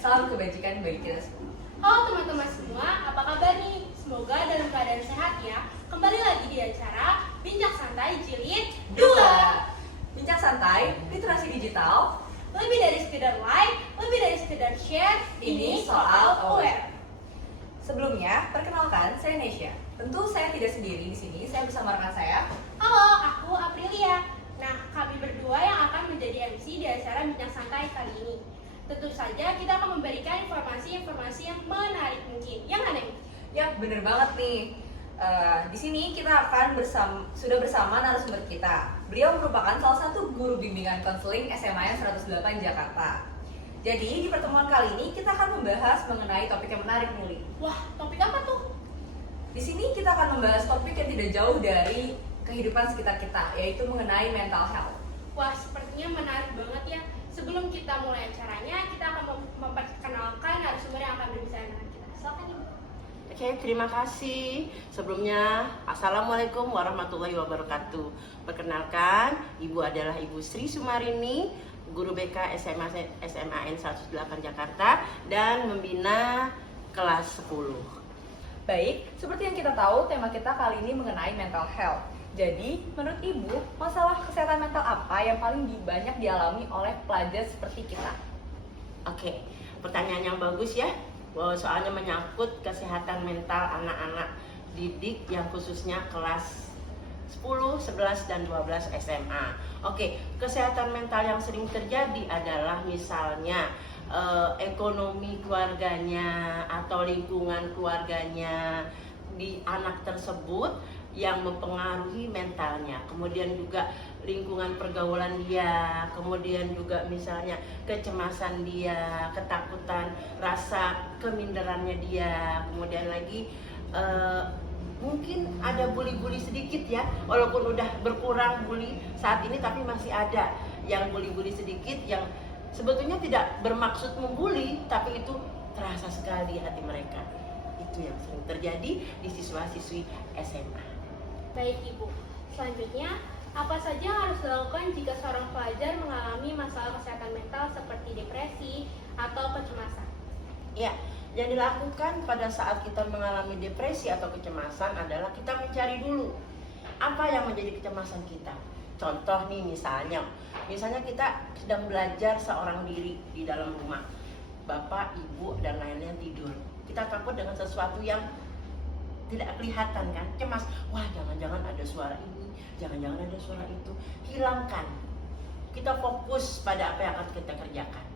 salam kebajikan bagi kita semua. Halo teman-teman semua, apa kabar nih? Semoga dalam keadaan sehat ya. Kembali lagi di acara Bincang Santai Jilid 2. Bincang santai, literasi digital. Lebih dari sekedar like, lebih dari sekedar share, Ini soal aware. Sebelumnya, perkenalkan saya Nesya. Tentu saya tidak sendiri di sini, saya bersama rekan saya. Halo, aku Aprilia. Nah, kami berdua yang akan menjadi MC di acara Bincang Santai kali ini. Tentu saja kita akan memberikan informasi-informasi yang menarik mungkin. Yang aneh. Ya, bener banget nih. Di sini kita akan sudah bersama narasumber kita. Beliau merupakan salah satu guru bimbingan konseling SMAN 108 Jakarta. Jadi di pertemuan kali ini kita akan membahas mengenai topik yang menarik nih. Wah, topik apa tuh? Di sini kita akan membahas topik yang tidak jauh dari kehidupan sekitar kita, yaitu mengenai mental health. Wah, sepertinya menarik banget ya. Sebelum kita mulai acaranya, kita akan memperkenalkan narasumber yang akan berbicara dengan kita. Silakan Ibu. Oke, terima kasih. Sebelumnya, Assalamualaikum warahmatullahi wabarakatuh. Perkenalkan, Ibu adalah Ibu Sri Sumarini, guru BK SMAN 108 Jakarta dan membina kelas 10. Baik, seperti yang kita tahu, tema kita kali ini mengenai mental health. Jadi, menurut Ibu, masalah kesehatan mental apa yang paling banyak dialami oleh pelajar seperti kita? Oke, pertanyaan yang bagus ya. Soalnya menyangkut kesehatan mental anak-anak didik yang khususnya kelas 10, 11, dan 12 SMA. Oke, kesehatan mental yang sering terjadi adalah misalnya ekonomi keluarganya atau lingkungan keluarganya di anak tersebut yang mempengaruhi mentalnya. Kemudian juga lingkungan pergaulan dia, kemudian juga misalnya kecemasan dia, ketakutan, rasa keminderannya dia, kemudian lagi mungkin ada bully-bully sedikit ya, walaupun udah berkurang bully saat ini, tapi masih ada yang bully-bully sedikit yang sebetulnya tidak bermaksud membuli, tapi itu terasa sekali di hati mereka. Itu yang sering terjadi di siswa-siswi SMA. Baik Ibu, selanjutnya apa saja yang harus dilakukan jika seorang pelajar mengalami masalah kesehatan mental seperti depresi atau kecemasan? Ya, yang dilakukan pada saat kita mengalami depresi atau kecemasan adalah kita mencari dulu apa yang menjadi kecemasan kita. Contoh nih misalnya kita sedang belajar seorang diri di dalam rumah, bapak, ibu, dan lainnya tidur. Kita takut dengan sesuatu yang tidak kelihatan kan, cemas. Wah, jangan-jangan ada suara ini, jangan-jangan ada suara itu. Hilangkan. Kita fokus pada apa yang akan kita kerjakan.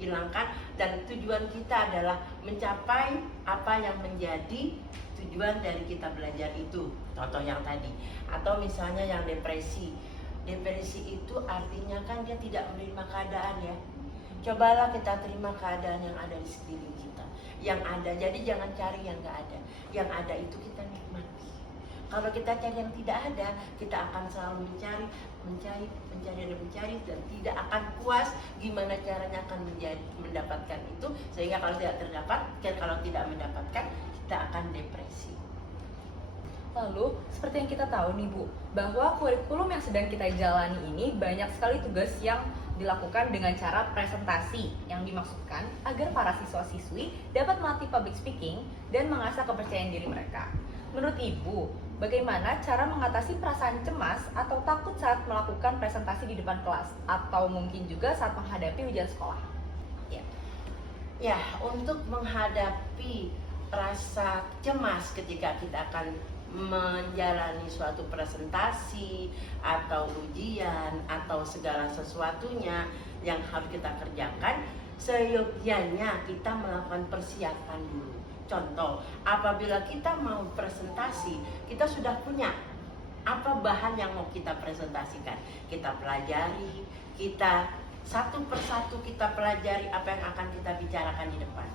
Hilangkan, dan tujuan kita adalah mencapai apa yang menjadi tujuan dari kita belajar itu. Contoh yang tadi. Atau misalnya yang depresi. Depresi itu artinya kan dia tidak menerima keadaan ya. Cobalah kita terima keadaan yang ada di sekeliling kita, yang ada. Jadi jangan cari yang nggak ada. Yang ada itu kita nikmati. Kalau kita cari yang tidak ada, kita akan selalu mencari dan tidak akan puas. Gimana caranya akan mendapatkan itu, sehingga kalau tidak mendapatkan, kita akan depresi. Lalu, seperti yang kita tahu nih Bu, bahwa kurikulum yang sedang kita jalani ini banyak sekali tugas yang dilakukan dengan cara presentasi, yang dimaksudkan agar para siswa-siswi dapat melatih public speaking dan mengasah kepercayaan diri mereka. Menurut Ibu, bagaimana cara mengatasi perasaan cemas atau takut saat melakukan presentasi di depan kelas, atau mungkin juga saat menghadapi ujian sekolah? Ya, untuk menghadapi rasa cemas ketika kita akan menjalani suatu presentasi atau ujian atau segala sesuatunya yang harus kita kerjakan, seyogyanya kita melakukan persiapan dulu. Contoh, apabila kita mau presentasi, kita sudah punya apa bahan yang mau kita presentasikan. Kita pelajari, kita satu persatu kita pelajari apa yang akan kita bicarakan di depan.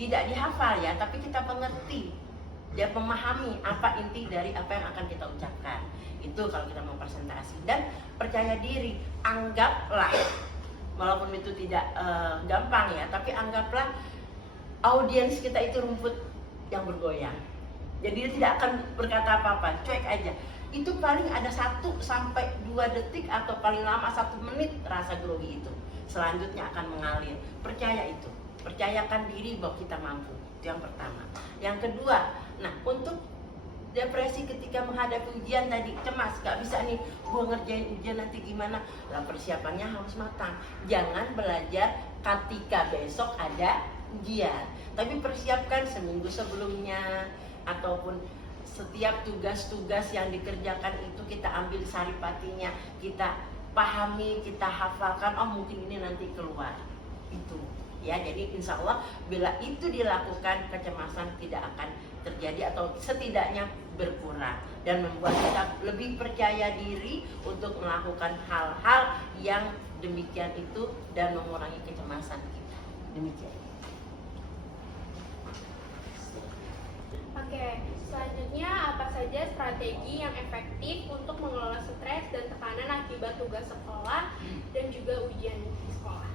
Tidak dihafal ya, tapi kita mengerti dan memahami apa inti dari apa yang akan kita ucapkan. Itu kalau kita mau presentasi. Dan percaya diri, anggaplah, walaupun itu tidak gampang ya, tapi anggaplah audiens kita itu rumput yang bergoyang. Jadi dia tidak akan berkata apa-apa, cuek aja. Itu paling ada 1 sampai 2 detik atau paling lama 1 menit rasa grogi itu. Selanjutnya akan mengalir. Percaya itu. percayakan diri bahwa kita mampu. Itu yang pertama. Yang kedua, nah untuk depresi ketika menghadapi ujian tadi, cemas, gak bisa nih gue ngerjain ujian nanti gimana, lah persiapannya harus matang. Jangan belajar ketika besok ada ujian, tapi persiapkan seminggu sebelumnya, ataupun setiap tugas-tugas yang dikerjakan itu kita ambil saripatinya, kita pahami, kita hafalkan, oh mungkin ini nanti keluar. Itu ya, jadi insya Allah bila itu dilakukan, kecemasan tidak akan terjadi atau setidaknya berkurang, dan membuat kita lebih percaya diri untuk melakukan hal-hal yang demikian itu dan mengurangi kecemasan kita. Demikian. Oke, selanjutnya apa saja strategi yang efektif untuk mengelola stres dan tekanan akibat tugas sekolah dan juga ujian di sekolah?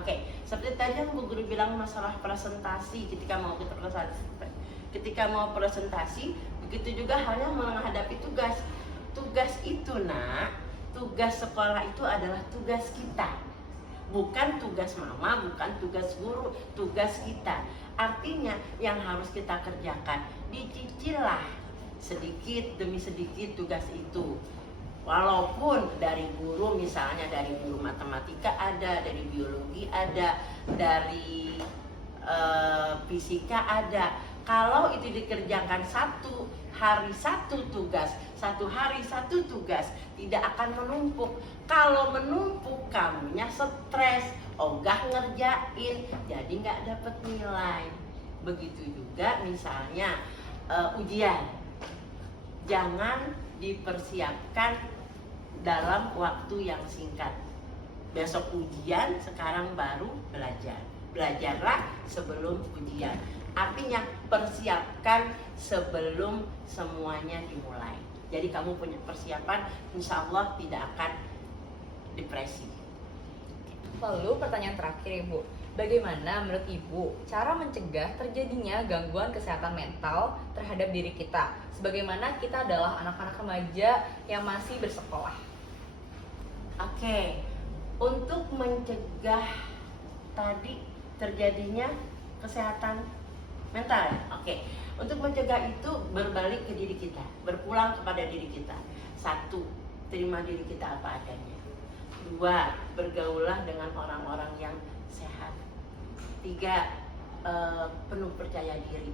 Oke, seperti tadi yang Bu Guru bilang masalah presentasi, ketika mau presentasi, begitu juga halnya menghadapi tugas. Tugas itu tugas sekolah itu adalah tugas kita. Bukan tugas mama, bukan tugas guru, tugas kita. Artinya yang harus kita kerjakan, dicicillah sedikit demi sedikit tugas itu. Walaupun dari guru, misalnya dari guru matematika ada, dari biologi ada, dari fisika ada. Kalau itu dikerjakan satu hari satu tugas, tidak akan menumpuk. Kalau menumpuk, kamunya stres, ogah ngerjain, jadi nggak dapet nilai. Begitu juga misalnya ujian, jangan dipersiapkan dalam waktu yang singkat. Besok ujian, sekarang baru belajar. Belajarlah sebelum ujian. Artinya persiapkan sebelum semuanya dimulai. Jadi kamu punya persiapan, insya Allah tidak akan depresi. Lalu pertanyaan terakhir Ibu, bagaimana menurut Ibu cara mencegah terjadinya gangguan kesehatan mental terhadap diri kita, sebagaimana kita adalah anak-anak remaja yang masih bersekolah? Oke, untuk mencegah tadi terjadinya kesehatan mental ya. Oke, untuk mencegah itu berbalik ke diri kita, berpulang kepada diri kita. 1, terima diri kita apa adanya. 2, bergaulah dengan orang-orang yang sehat. 3, penuh percaya diri.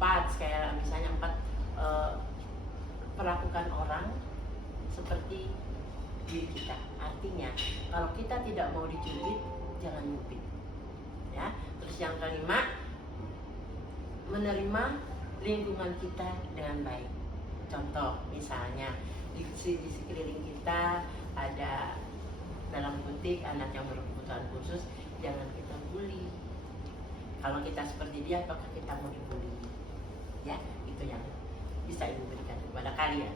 4, sekali misalnya 4, perlakukan orang seperti diri kita. Artinya kalau kita tidak mau dicubit, jangan nyubit ya. Terus yang kelima, menerima lingkungan kita dengan baik. Contoh misalnya di sekeliling kita ada dalam kutip anak yang berkebutuhan khusus, jangan kita bully. Kalau kita seperti dia, apakah kita mau dibully? Ya, itu yang bisa Ibu berikan kepada kalian.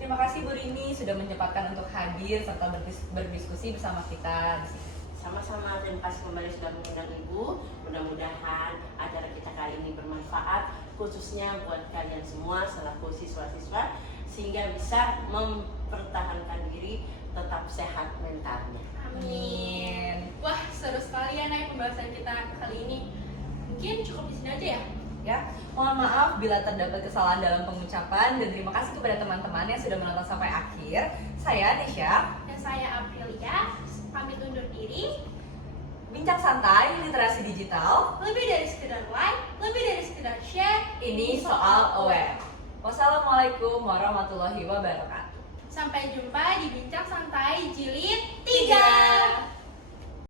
Terima kasih Bu Rini sudah menyempatkan untuk hadir serta berdiskusi bersama kita di sini. Sama-sama, terima kasih kembali sudah mengundang Ibu. Mudah-mudahan acara kita kali ini bermanfaat, khususnya buat kalian semua selaku siswa-siswa, sehingga bisa mempertahankan diri tetap sehat mentalnya. Amin. Wah, seru sekali ya Nay pembahasan kita kali ini. Mungkin cukup di sini aja ya. Ya, mohon maaf bila terdapat kesalahan dalam pengucapan, dan terima kasih kepada teman-teman yang sudah menonton sampai akhir. Saya Nesya Dan saya Aprilia, pamit undur diri. Bincang santai literasi digital. Lebih dari sekedar like, lebih dari sekedar share. Ini soal aware. Wassalamualaikum warahmatullahi wabarakatuh. Sampai jumpa di Bincang Santai Jilid 3.